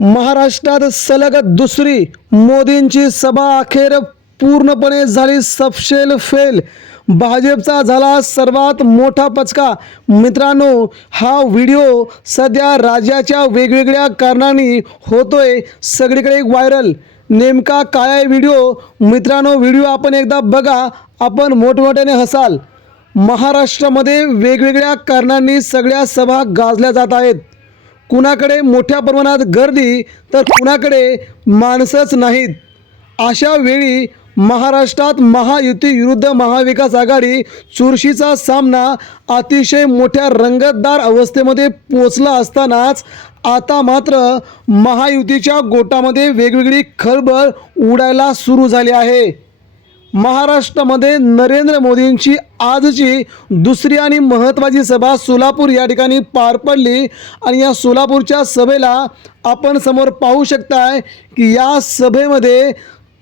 महाराष्ट्रात सलग दुसरी मोदींची सभा अखेर पूर्णपणे झाली सपशेल फेल. भाजपचा झाला सर्वात मोठा पचका. मित्रांनो हा व्हिडिओ सध्या राज्याच्या वेगवेगळ्या कारणांनी होतोय सगळीकडे व्हायरल. नेमका काय आहे व्हिडिओ? मित्रांनो व्हिडिओ आपण एकदा बघा. आपण मोठमोठ्याने हसाल. महाराष्ट्रामध्ये वेगवेगळ्या कारणांनी सगळ्या सभा गाजल्या जात आहेत. कुणाकडे मोठ्या प्रमाणात गर्दी तर कुणाकडे माणसंच नाहीत. अशा वेळी महाराष्ट्रात महायुती विरुद्ध महाविकास आघाडी चुरशीचा सामना अतिशय मोठ्या रंगतदार अवस्थेमध्ये पोचला असतानाच आता मात्र महायुतीच्या गोटामध्ये वेगवेगळी खळबळ उडायला सुरू झाली आहे. महाराष्ट्रामध्ये नरेंद्र मोदींची आजची दुसरी आणि महत्त्वाची सभा सोलापूर या ठिकाणी पार पडली. आणि या सोलापूरच्या सभेला आपण समोर पाहू शकताय की या सभेमध्ये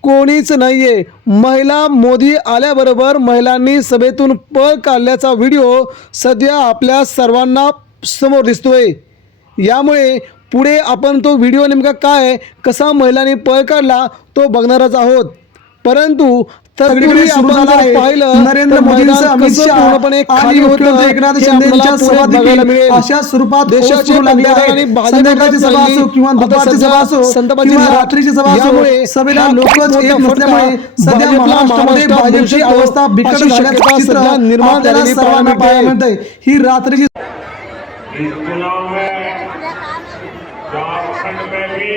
कोणीच नाही आहे महिला मोदी आल्याबरोबर महिलांनी सभेतून पळ काढल्याचा व्हिडिओ सध्या आपल्या सर्वांना समोर दिसतोय. यामुळे पुढे आपण तो व्हिडिओ नेमका काय कसा महिलांनी पळ काढला तो बघणारच आहोत. परंतु सगळीकडे सुरू झालं आहे. नरेंद्र मोदींचं अमित शहा आणि मुख्यमंत्री एकनाथ शिंदे यांच्या सभा देखील अशा स्वरूपात देशाचे आणि भाजपचे संध्याकाळची सभा असो किंवा दुपारची सभा असो किंवा. रात्रीची सभा असो सभेला लोकच मोठा नसल्यामुळे सध्या महाराष्ट्रामध्ये भाजपची अवस्था बिकट झाल्याचं चित्र आपल्याला सर्वांना पाहायला पाहायला मिळते. मिळतंय ही रात्रीची झारखंड में भी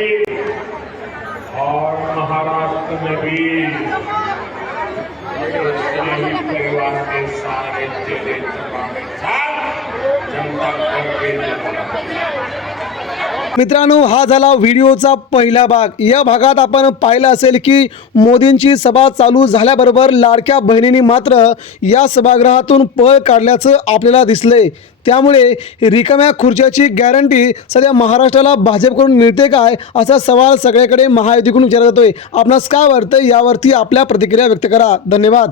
और महाराष्ट्र में भी परिवार के सारे चेले चपाटे साथ जनता करके मित्रांनो हा झाला व्हिडिओचा पहिला भाग. या भागात आपण पाहिलं असेल की मोदींची सभा चालू झाल्याबरोबर लाडक्या बहिणींनी मात्र या सभागृहातून पळ काढल्याचं आपल्याला दिसले त्यामुळे रिकाम्या खुर्च्याची गॅरंटी सध्या महाराष्ट्राला भाजपकडून मिळते काय असा सवाल सगळ्याकडे महायुतीकडून विचारला जातोय. आपणास काय वाटतं यावरती आपल्या प्रतिक्रिया व्यक्त करा. धन्यवाद.